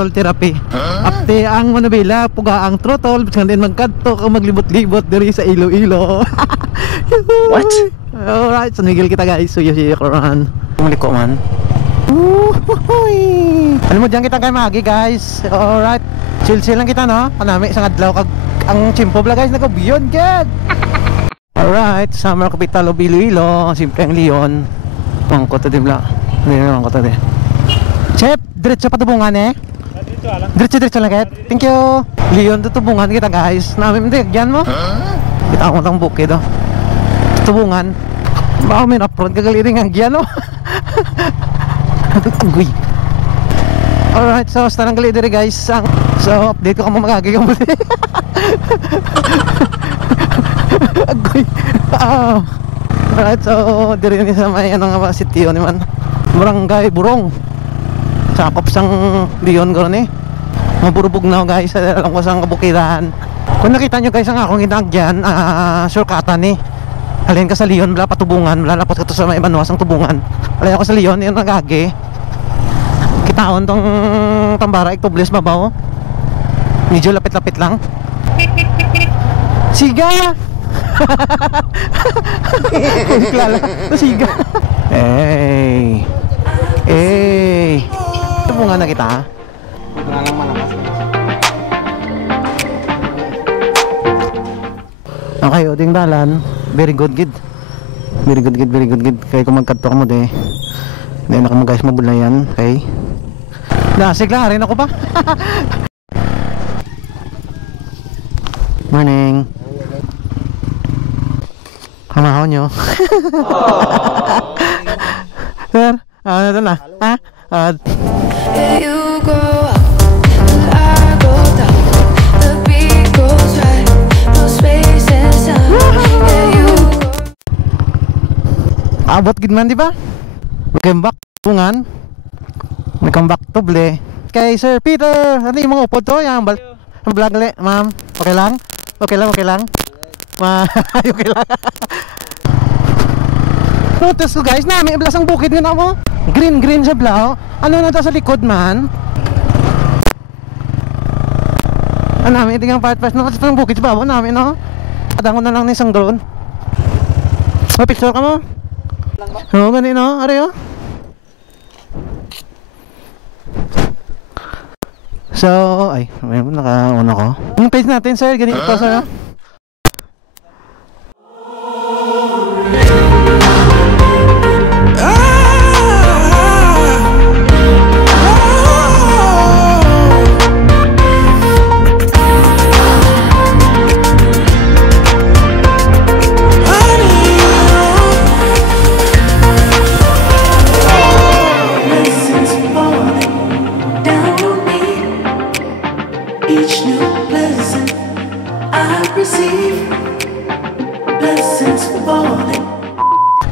throttle therapy. Apte ang manabila puga ang throttle biskan din magkadto ka maglibot-libot diri sa Iloilo. What? Alright, so nigil kita guys. So yun karon. Muliko man. Alam mo diyan kita kay magi guys. Alright. Chill lang kita no. Kanami sa adlaw kag ang chimpo bla guys nagabiyon gid. Alright, summer capital of Iloilo, simple ang Leon. Mangko to di bla. Mangko to di. Chef, diretso patubungan eh. Diretso lang ket. Thank you. Leon tutubungan kita guys. Namin digyan mo. Kita ko tang bukid do. Tutubungan. Mao men upfront kagaliring ang giano. Agoy. Alright, so starang gali diri guys. So update ko kamo magagi ka muli. Agoy. Alright, so diri ni sa may ano nga ba sitio ni man. Barangay Burong. Sakop sang Leon garo ni. Maburubog na guys, alam ko sang kabukiran. Kung nakita nyo guys ang akong ginagyan, shortcutan ni. Halin ka sa Leon, bala patubungan, bala lapot ka to sa may Ibanwas ang tubungan. Alay ako sa Leon, yun nagagi. Kitaon tong Tambara, iktubles mabaw. Medyo lapit-lapit lang. Siga! Klala, siga. Hey! Hey! Tubungan na kita. Lang malakas. Okay, oding dalan. Very good gid. Very good gid. Kaya kung magkadto mo de. Hindi na ko guys mabulayan. Okay. Nasig lang rin ako pa. Morning. Kamahaw nyo. Sir, ano na na? Ha? You go up, I go down. The beat goes right, no space and sound. Yeah, you go. Abot gid man di ba? Welcome back bungan. Welcome back to ble. Kay Sir Peter, ano yung mga upod to? Yang vlog le, ma'am. Okay lang? Okay lang. Okay lang. Notice ko guys, may iblas ang bukid nga na mo. Green sa blaw. Ano na to sa likod man? Ano namin, tingnan part no? Kasi itong bukid sa babo namin no? Padangon na lang ng isang drone. May picture ka mo? Oo, ganun no? Ari oh. So, ay, may naka-una ko. Yung page natin sir, ganito po sir. Each new blessing I receive, blessings falling.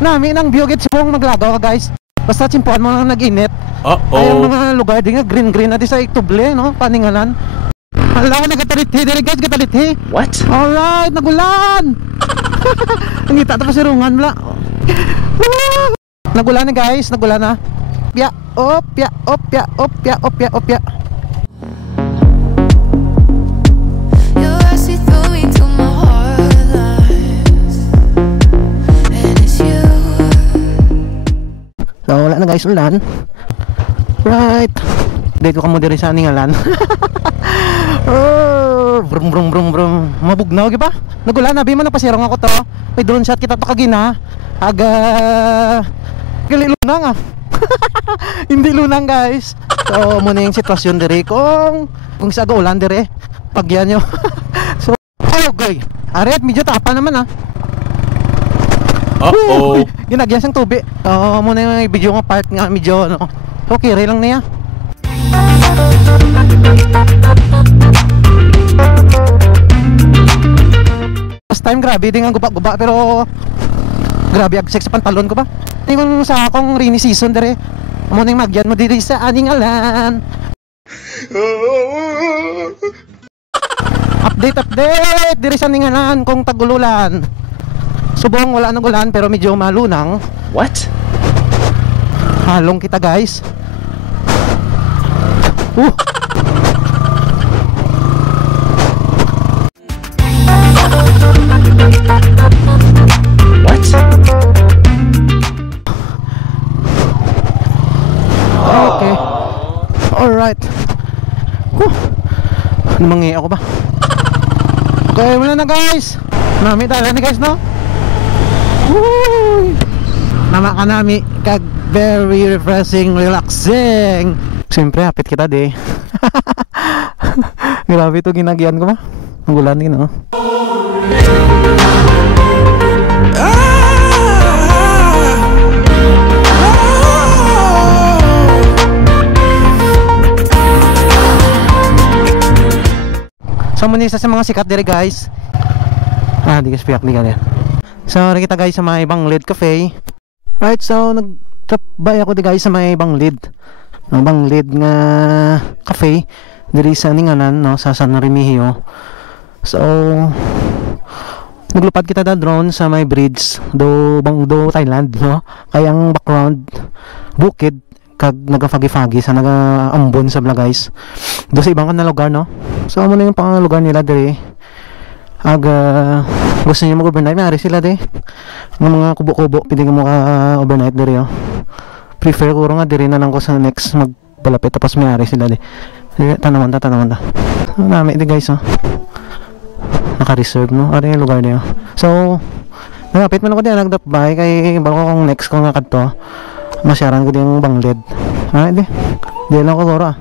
Nami nang biogit sibong maglagaw ka guys. Basta simpuan mo nang nag-init. Ay ang mga lugar din nga green na di sa iktuble no, paningalan. Hala ko nagkatalithi diri guys, katalithi. What? Alright, nagulan. Ngita ta pa sirungan bla. Nagulan na guys, nagulan na. Opya. You see through me to my heart lies, and it's you. So wala na guys, ulan. Right. Dito ka mo diri sa aningalan. Brum. Mabugnaw gi ba? Nagulan na bi man napasirong ako to. May drone shot kita to kagina. Gali lunang ah. Hindi lunang guys. So muna yung sitwasyon diri kung sa ulan diri. Pagyan nyo. So okay. Aret medyo tapa naman ah. Ginagyan siyang tubi. Muna yung video nga part nga medyo ano. Okay, rin lang niya. Last time grabe din ang guba-guba pero grabe ag sex sa pantalon ko ba. Yung sa akong rainy season dere. Muna yung magyan mo diri sa aningalan. Update diri sa aningalan kung tag-ululan. Subong wala nang ulan pero medyo malunang. What? Halong kita guys. Lumangi ako ba? Okay, wala na guys. Nami tayo ni guys, no? Woo! Nama ka nami. Kag very refreshing, relaxing. Siyempre, hapit kita di. Grabe ito ginagian ko ba? Ang gulan din, no? So muna isa sa mga sikat dire guys. Di guys piyak di ganyan. So kita guys sa may ibang lead cafe. Right, so nag-trip by ako di guys sa may ibang lead. Ang bang lead nga cafe diri sa Ninganan, no, sa San Remigio. So naglupad kita da drone sa may bridge do Bangdo, Thailand, no. Kaya ang background bukid kag nagafagi-fagi sa nagaambon sa bla guys. Do sa ibang kan na lugar, no. So amo na yung pang lugar nila diri. Gusto niyo mag-overnight, maaari sila di. Ng mga kubo-kubo, pwede mo ka overnight diri, oh. Prefer ko nga diri na lang ko sa next magpalapit tapos maaari sila di. Tanawan ta. Nami di guys, oh. Naka-reserve, no. Ari yung lugar niyo. So nagapit man ako di nagdap by kay bago kong next ko nga kadto. Masyaran ko din yung banglid. Di lang ko gora.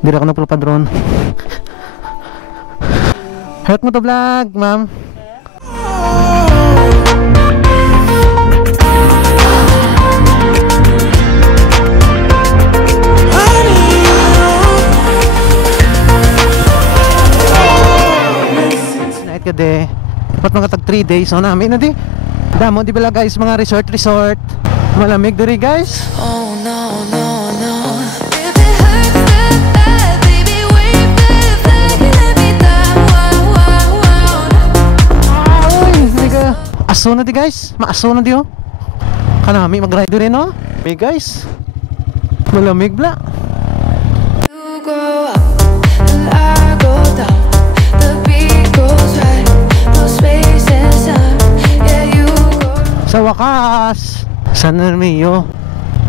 Di ako nagpulpad drone. Hurt mo to vlog, ma'am. Night ka de. Dapat mga tag 3 days. So namin na di. Damo di bala guys, mga resort. Malamig diri guys. Oh no, no, no. If it hurts that bad, baby, wave that flag and let me down. Wow. Ay, nigga. Aso na di guys. Maaso na di, oh. Kanami mag-ride rin, no. Hey guys. Malamig bla. You go up and I go down. The beat goes right, no space inside. Yeah, you go. Sa wakas, San Remigio.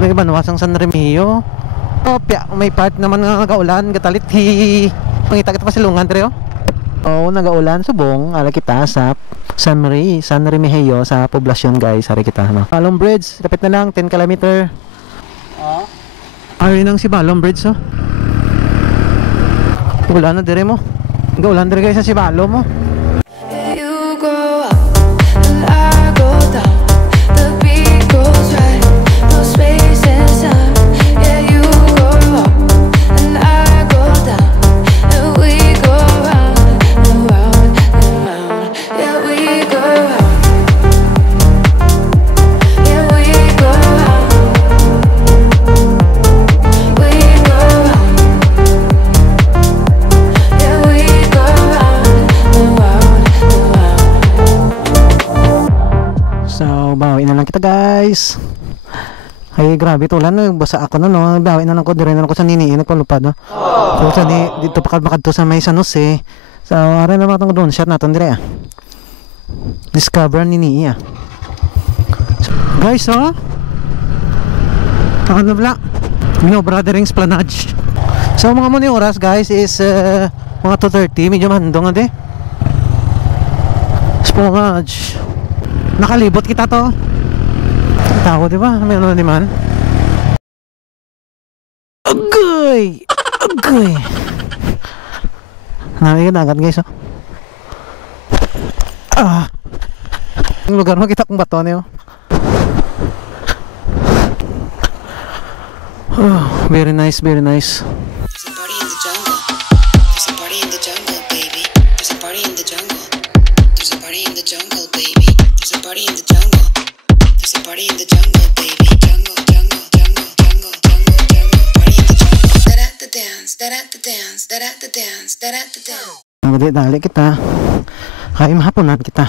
May iba nawasang San Remigio. Opya, may part naman nga nagaulan, gatalit pangita kita pa silungan tre, oh. Oo, nagaulan subong, ala kita sa San Remigio sa poblasyon guys, hari kita, no. Balong Bridge, dapat na lang 10 kilometer. Ari nang si Balong Bridge, oh. Ulan na dire mo. Gaulan dire guys sa si Balong mo. Yeah, you go up and I go down. The beat goes right, no space inside. Yeah, you go up and I go down, and we go round and round and round. Yeah, we go round. Yeah, we go round. We go round. Yeah, we go round and round and round. So, bawi na lang kita guys. Ay, grabe tulan, no. Basa ako na, no. Bawi na lang ko, dire na lang ko sa niniin, nagpalupad, no. So, sa dito pa makadto sa may San Jose. So, aray na matang drone shot natin dire, ah. Discover nini, ah. So, guys, oh. Ano bla? No, Brothering Splanage. So, mga muni oras, guys, is mga 2:30. Medyo mandong, ade. Splanage. Nakalibot kita to. Tao, di ba? May ano naman. Agoy! Nami ka agad guys, oh. Yung lugar mo kita kung bato niyo. Very nice, very nice. There's a party in the jungle. There's a party in the jungle, baby. There's a party in the jungle. There's a party in the jungle, baby. There's a party in the jungle. There's a party in the jungle, baby. Jungle. Party in the jungle. Da da the dance, da da the dance, da da the dance, da da the dance. Dali kita. Kaya mahaponan kita.